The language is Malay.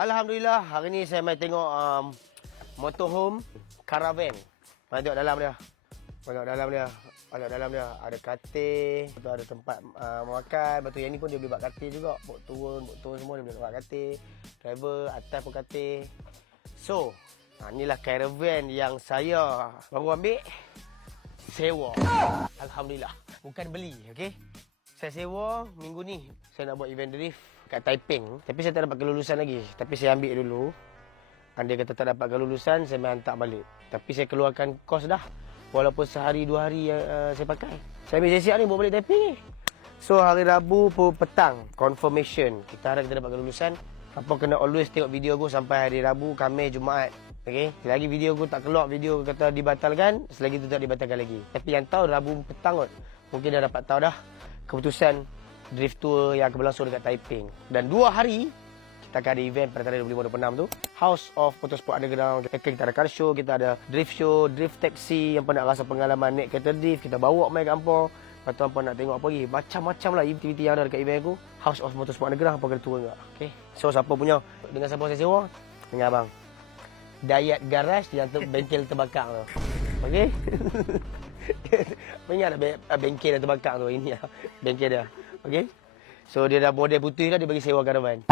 Alhamdulillah, hari ni saya mai tengok motorhome caravan. Mari tengok dalam dia. Tengok dalam dia. Ada dalam dia ada katil, lepas tu ada tempat makan. Lepas tu yang ni pun dia boleh buat katil juga. Bawa turun semua dia boleh buat katil. Driver atas pun katil. So, inilah caravan yang saya baru ambil. Sewa. Alhamdulillah. Bukan beli, okey? Saya sewa minggu ni. Saya nak buat event drift kat Taiping. Tapi saya tak dapat kelulusan lagi. Tapi saya ambil dulu. Andai kata tak dapat kelulusan, saya main hantar balik. Tapi saya keluarkan kos dah. Walaupun sehari, 2 hari saya pakai. Saya ambil siap-siap ni, bawa balik Taiping ni. So, hari Rabu petang, confirmation. Kita harap kita dapat kelulusan. Apa kena always tengok video aku sampai hari Rabu, Khamis, Jumaat. Okay? Selagi video aku tak keluar, video kata dibatalkan, selagi tu tak dibatalkan lagi. Tapi yang tahu Rabu petang kot. Mungkin dah dapat tahu dah keputusan drift tour yang akan berlangsung dekat Taiping. Dan 2 hari, kita akan ada event pada tanggal 25-26 tu. House of Motorsport Underground. Kita ada car show, kita ada drift show, drift taxi. Yang nak rasa pengalaman naik kereta drift, kita bawa main kat hampa. Lepas tu hampa nak tengok apa lagi. Macam-macam lah aktiviti yang ada dekat event aku. House of Motorsport Underground, hampa kena turun juga. Okay? So, siapa punya dengan siapa saya sewa? Dengan abang. Dayat Garage yang bengkel terbakar tu. Okay? Ingat tak bengkel yang terbakar tu? Ini lah bengkel dia. Okay? So, dia dah model putih dah, dia bagi sewa caravan.